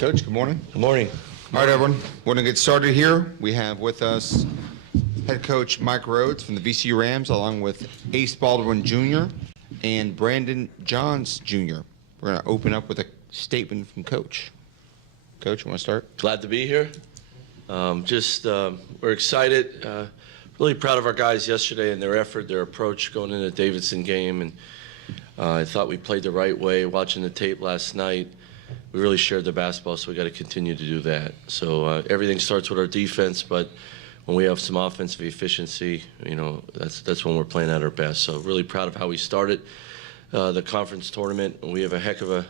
Coach, good morning. Good morning. All right, everyone. We're going to get started here. We have with us head coach Mike Rhodes from the VCU Rams, along with Ace Baldwin Jr. and Brandon Johns Jr. We're going to open up with a statement from Coach. Coach, you want to start? Glad to be here. We're excited. Really proud of our guys yesterday and their effort, their approach going into the Davidson game. And I thought we played the right way. Watching the tape last night, we really shared the basketball, so we got to continue to do that. So everything starts with our defense, but when we have some offensive efficiency, that's when we're playing at our best. So really proud of how we started the conference tournament. We have a heck of a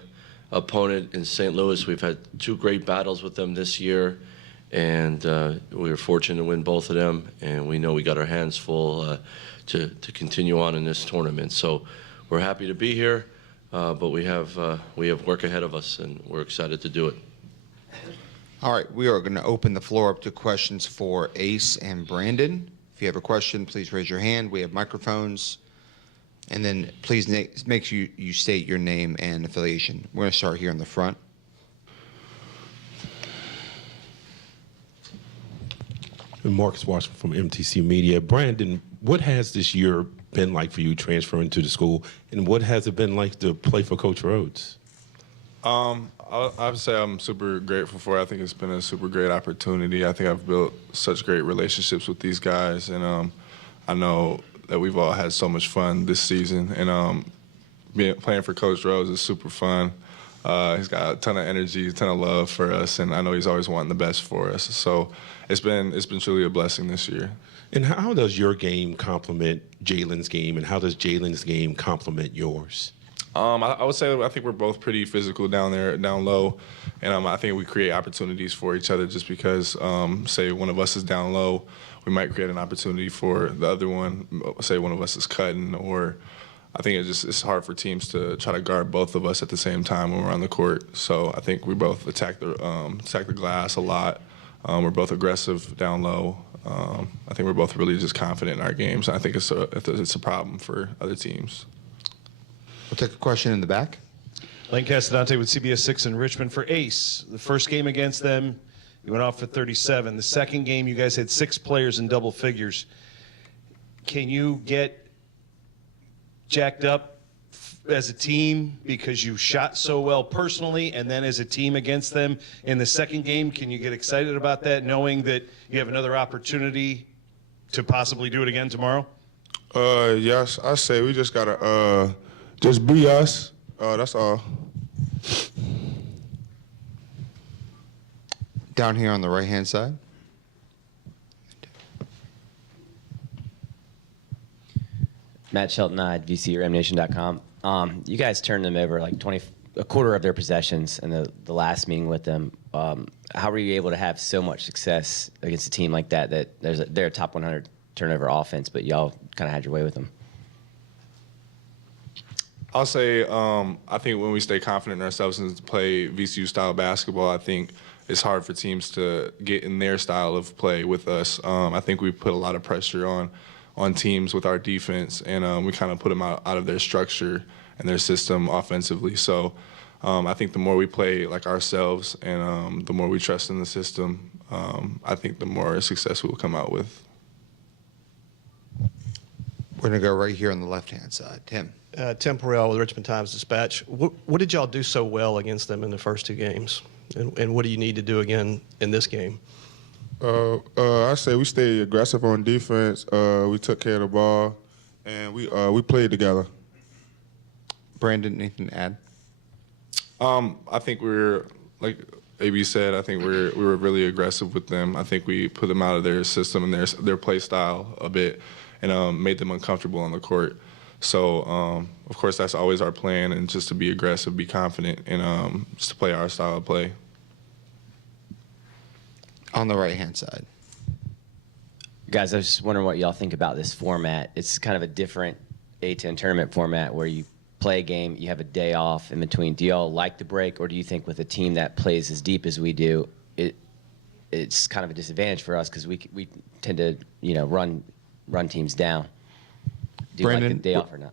opponent in St. Louis. We've had two great battles with them this year, and we were fortunate to win both of them. And we know we got our hands full to continue on in this tournament. So we're happy to be here, but we have work ahead of us, and we're excited to do it. All right, we are going to open the floor up to questions for Ace and Brandon. If you have a question, please raise your hand. We have microphones. And then please make sure you state your name and affiliation. We're going to start here in the front. Marcus Washington from MTC Media. Brandon, what has this year been like for you transferring to the school, and what has it been like to play for Coach Rhodes? I would say I'm super grateful for it. I think it's been a super great opportunity. I think I've built such great relationships with these guys, and I know that we've all had so much fun this season, and playing for Coach Rhodes is super fun. He's got a ton of energy, a ton of love for us, and I know he's always wanting the best for us. So it's been truly a blessing this year. And how does your game complement Jalen's game, and how does Jalen's game complement yours? I would say I think we're both pretty physical down there, down low, and I think we create opportunities for each other just because, say, one of us is down low, we might create an opportunity for the other one. Say one of us is cutting, or I think it's hard for teams to try to guard both of us at the same time when we're on the court. So I think we both attack the glass a lot. We're both aggressive down low. I think we're both really just confident in our games. I think it's a problem for other teams. We'll take a question in the back. Lane Casadante with CBS 6 in Richmond. For Ace, the first game against them, you went off for 37. The second game, you guys had 6 players in double figures. Can you get jacked up as a team because you shot so well personally, and then as a team against them in the second game? Can you get excited about that, knowing that you have another opportunity to possibly do it again tomorrow? Yes, I say we just gotta just be us. That's all. Down here on the right-hand side. Matt Shelton, VCURamNation.com. You guys turned them over like a quarter of their possessions in the last meeting with them. How were you able to have so much success against a team like that? They're a top 100 turnover offense, but y'all kind of had your way with them. I'll say I think when we stay confident in ourselves and play VCU style basketball, I think it's hard for teams to get in their style of play with us. I think we put a lot of pressure on teams with our defense, and we kind of put them out of their structure and their system offensively. So I think the more we play like ourselves and the more we trust in the system, I think the more success we'll come out with. We're going to go right here on the left-hand side. Tim. Tim Perrell with Richmond Times-Dispatch. What did y'all do so well against them in the first 2 games? And what do you need to do again in this game? I say we stayed aggressive on defense. We took care of the ball, and we played together. Brandon, anything to add? I think we're, like AB said, I think we were really aggressive with them. I think we put them out of their system and their play style a bit, and made them uncomfortable on the court. So, of course, that's always our plan, and just to be aggressive, be confident, and just to play our style of play. On the right-hand side. Guys, I was just wondering what y'all think about this format. It's kind of a different A-10 tournament format where you play a game, you have a day off in between. Do y'all like the break, or do you think with a team that plays as deep as we do, it's kind of a disadvantage for us because we tend to run teams down? Do you Brandon, like the day off or not?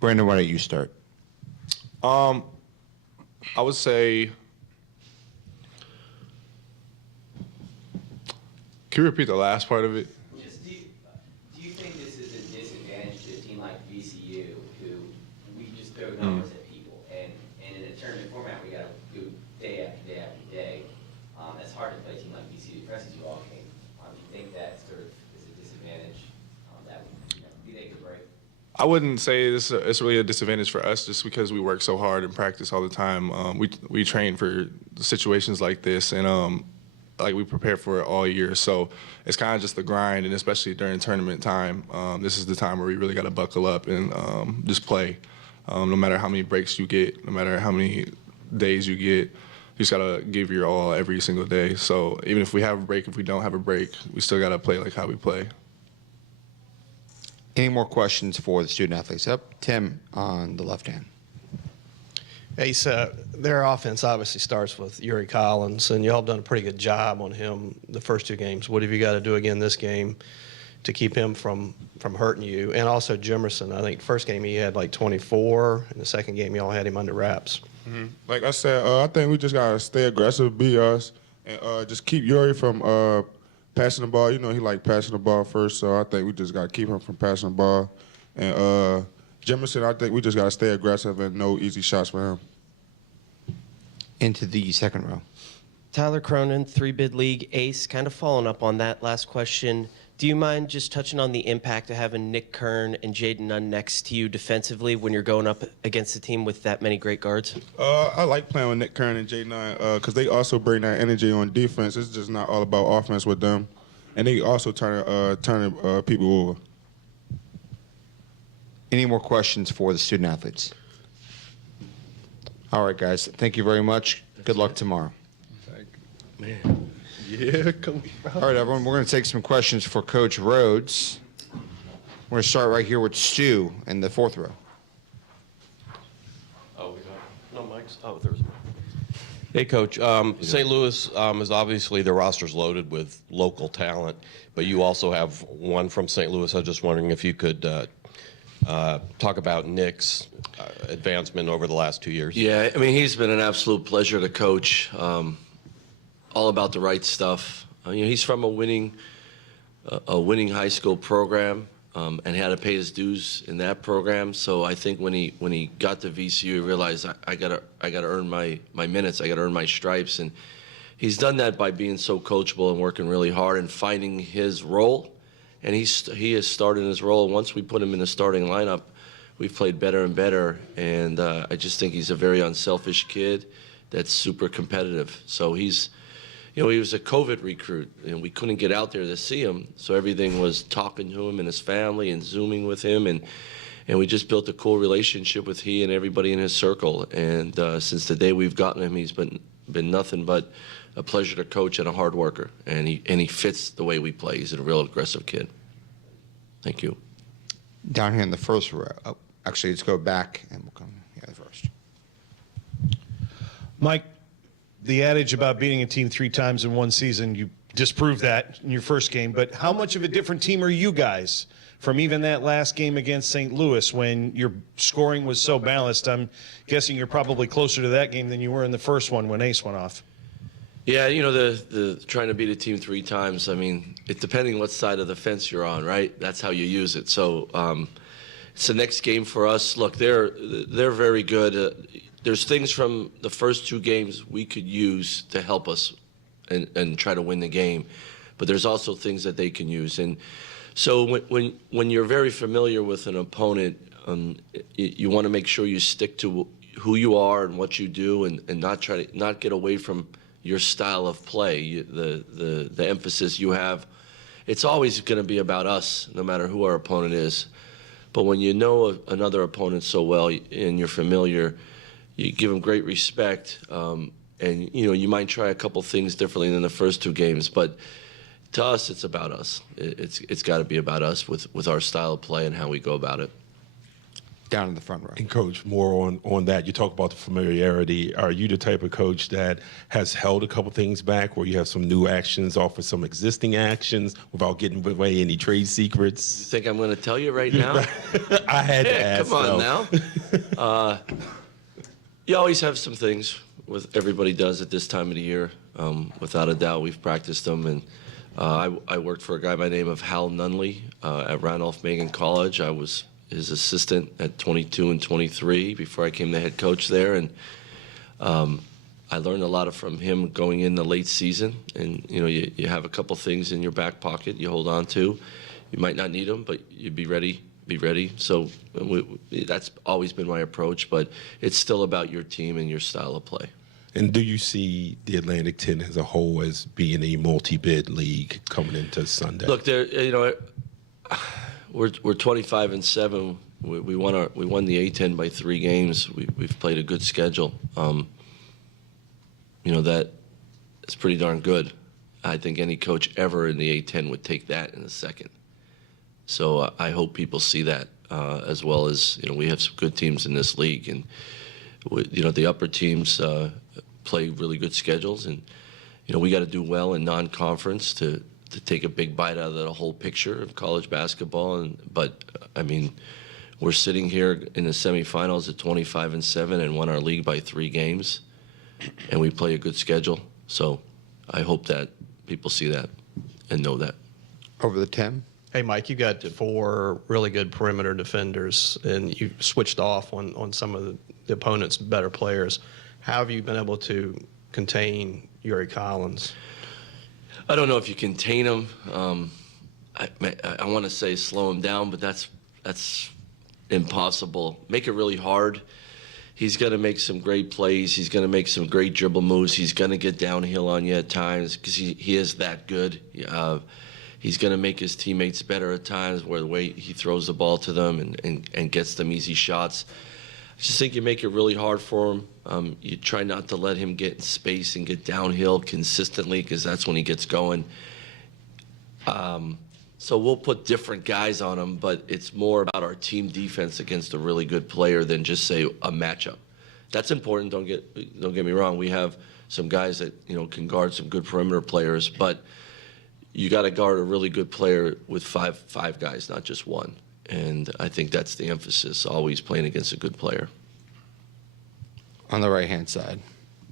Brandon, why don't you start? I would say Can you repeat the last part of it? Just do you think this is a disadvantage to a team like VCU, who we just throw numbers at people, and in a tournament format we got to do day after day after day. It's hard to play a team like VCU, especially you all came. Do you think that sort of is a disadvantage that we they could break? I wouldn't say it's really a disadvantage for us just because we work so hard and practice all the time. We train for situations like this, and like we prepare for it all year. So it's kind of just the grind, and especially during tournament time, this is the time where we really got to buckle up and just play. No matter how many breaks you get, no matter how many days you get, you just got to give your all every single day. So even if we have a break, if we don't have a break, we still got to play like how we play. Any more questions for the student athletes? Up, Tim on the left hand. Ace, their offense obviously starts with Yuri Collins, and y'all have done a pretty good job on him the first two games. What have you got to do again this game to keep him from hurting you? And also Jimerson, I think first game he had like 24, and the second game y'all had him under wraps. Like I said, I think we just gotta stay aggressive, be us, and just keep Yuri from passing the ball. You know, he like passing the ball first, so I think we just gotta keep him from passing the ball. And Jimerson, I think we just gotta stay aggressive and no easy shots for him. Into the second row. Tyler Cronin, 3-bid league ace. Kind of following up on that last question, do you mind just touching on the impact of having Nick Kern and Jaden Nunn next to you defensively when you're going up against a team with that many great guards? I like playing with Nick Kern and J9 because they also bring that energy on defense. It's just not all about offense with them, and they also turn people over. Any more questions for the student athletes? All right, guys. Thank you very much. Good luck tomorrow. Man. Yeah, come All right, everyone. We're going to take some questions for Coach Rhodes. We're going to start right here with Stu in the fourth row. Oh, we got no mics. Oh, there's a mic. Hey, Coach. St. Louis is obviously their roster's loaded with local talent, but you also have one from St. Louis. I was just wondering if you could talk about Nick's advancement over the last 2 years. Yeah, I mean, he's been an absolute pleasure to coach. All about the right stuff. He's from a winning high school program and had to pay his dues in that program. So I think when he got to VCU, he realized I gotta earn my minutes. I gotta earn my stripes, and he's done that by being so coachable and working really hard and finding his role. And he has started his role. Once we put him in the starting lineup, we've played better and better. And I just think he's a very unselfish kid that's super competitive. So he's. He was a COVID recruit, and we couldn't get out there to see him, so everything was talking to him and his family and Zooming with him, and we just built a cool relationship with he and everybody in his circle. And since the day we've gotten him, he's been nothing but a pleasure to coach and a hard worker, and he fits the way we play. He's a real aggressive kid. Thank you. Down here in the first row. Oh, actually, let's go back, and we'll come here first. Mike, the adage about beating a team 3 times in one season, you disproved that in your first game, but how much of a different team are you guys from even that last game against St. Louis when your scoring was so balanced? I'm guessing you're probably closer to that game than you were in the first one when Ace went off. Yeah, the trying to beat a team 3 times, I mean, it depending what side of the fence you're on, right? That's how you use it. So it's the next game for us. Look, they're very good. There's things from the first 2 games we could use to help us and try to win the game, but there's also things that they can use. And so when you're very familiar with an opponent, you want to make sure you stick to who you are and what you do, and not get away from your style of play. The emphasis you have, it's always going to be about us, no matter who our opponent is. But when you know another opponent so well and you're familiar, you give them great respect, and you might try a couple things differently than the first 2 games. But to us, it's about us. It's got to be about us with our style of play and how we go about it. Down in the front row. And Coach, more on that, you talk about the familiarity. Are you the type of coach that has held a couple things back, where you have some new actions off of some existing actions without getting away any trade secrets? You think I'm going to tell you right now? I had to ask. Come on now. You always have some things everybody does at this time of the year. Without a doubt, we've practiced them, and I worked for a guy by the name of Hal Nunley at Randolph-Macon College. I was his assistant at 22 and 23 before I became the head coach there, and I learned a lot from him going in the late season. And you have a couple things in your back pocket you hold on to. You might not need them, but you'd be ready. Be ready. So that's always been my approach, but it's still about your team and your style of play. And do you see the Atlantic 10 as a whole as being a multi-bid league coming into Sunday? Look, we're 25-7. We won the A10 by 3 games. We've played a good schedule. That is pretty darn good. I think any coach ever in the A10 would take that in a second. So I hope people see that, as well as we have some good teams in this league, and the upper teams play really good schedules, and we got to do well in non-conference to take a big bite out of the whole picture of college basketball. But we're sitting here in the semifinals at 25-7 and won our league by 3 games, and we play a good schedule. So I hope that people see that and know that. Over the 10. Hey, Mike, you got 4 really good perimeter defenders, and you switched off on some of the opponent's better players. How have you been able to contain Yuri Collins? I don't know if you contain him. I want to say slow him down, but that's impossible. Make it really hard. He's going to make some great plays. He's going to make some great dribble moves. He's going to get downhill on you at times because he is that good. He's going to make his teammates better at times where the way he throws the ball to them and gets them easy shots. I just think you make it really hard for him. You try not to let him get in space and get downhill consistently because that's when he gets going. So we'll put different guys on him, but it's more about our team defense against a really good player than just, say, a matchup. That's important. Don't get me wrong. We have some guys that can guard some good perimeter players, but you got to guard a really good player with five guys, not just one. And I think that's the emphasis, always playing against a good player. On the right-hand side.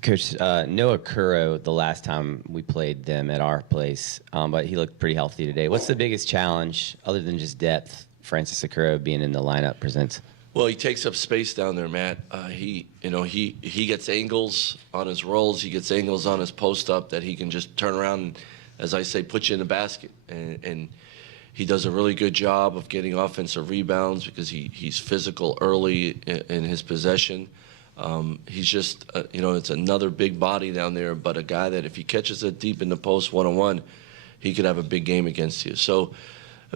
Coach, Noah Curro, the last time we played them at our place, but he looked pretty healthy today. What's the biggest challenge, other than just depth, Francis Okoro being in the lineup presents? Well, he takes up space down there, Matt. He gets angles on his rolls. He gets angles on his post-up that he can just turn around and, as I say, put you in the basket. And he does a really good job of getting offensive rebounds because he's physical early in his possession. He's just, it's another big body down there, but a guy that if he catches it deep in the post one-on-one, he could have a big game against you. So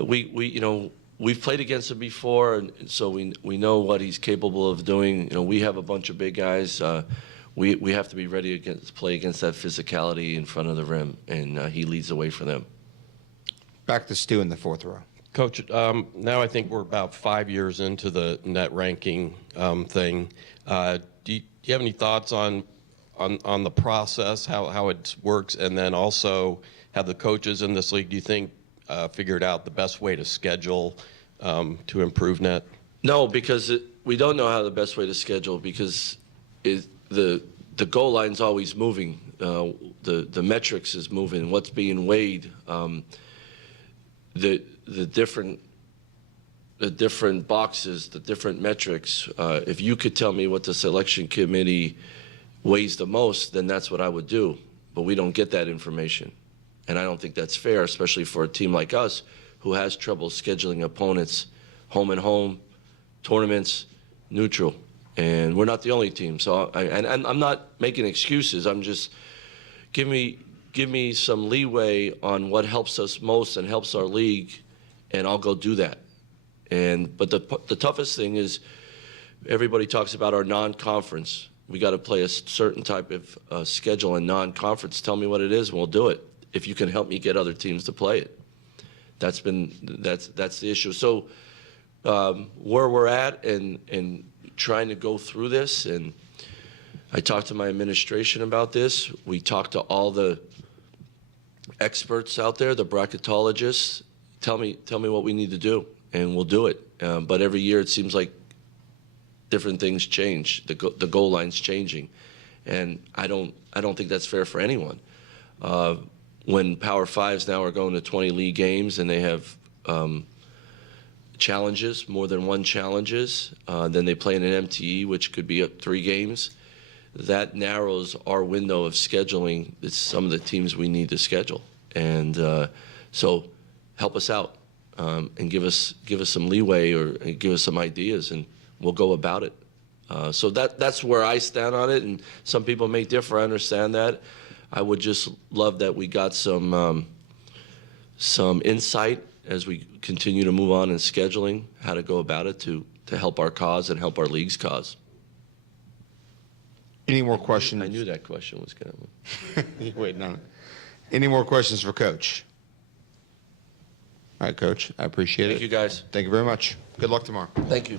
we've played against him before, and so we know what he's capable of doing. We have a bunch of big guys. We have to be ready to play against that physicality in front of the rim, and he leads the way for them. Back to Stu in the 4th row. Coach, now I think we're about 5 years into the net ranking thing. Do you have any thoughts on the process, how it works, and then also have the coaches in this league, do you think, figured out the best way to schedule to improve net? No, because we don't know how the best way to schedule because the goal line's always moving. The metrics is moving. What's being weighed. The different boxes, the different metrics. If you could tell me what the selection committee weighs the most, then that's what I would do. But we don't get that information. And I don't think that's fair, especially for a team like us who has trouble scheduling opponents home and home, tournaments, neutral. And we're not the only team. So I'm not making excuses. I'm just give me some leeway on what helps us most and helps our league, and I'll go do that. But the toughest thing is everybody talks about our non-conference. We got to play a certain type of schedule in non-conference. Tell me what it is, and we'll do it. If you can help me get other teams to play it, that's the issue. So where we're at and trying to go through this, and I talked to my administration about this. We talked to all the experts out there, the bracketologists. Tell me what we need to do, and we'll do it. But every year it seems like different things change. The goal line's changing, and I don't think that's fair for anyone. when Power Fives now are going to 20 league games and they have challenges, more than one challenges, then they play in an MTE, which could be up 3 games. That narrows our window of scheduling some of the teams we need to schedule. And so help us out and give us some leeway or give us some ideas, and we'll go about it. So that's where I stand on it, and some people may differ. I understand that. I would just love that we got some insight as we continue to move on in scheduling, how to go about it to help our cause and help our league's cause. Any more questions? I knew that question was going to. You're waiting on it. Any more questions for Coach? All right, Coach. I appreciate it. Thank you, guys. Thank you very much. Good luck tomorrow. Thank you.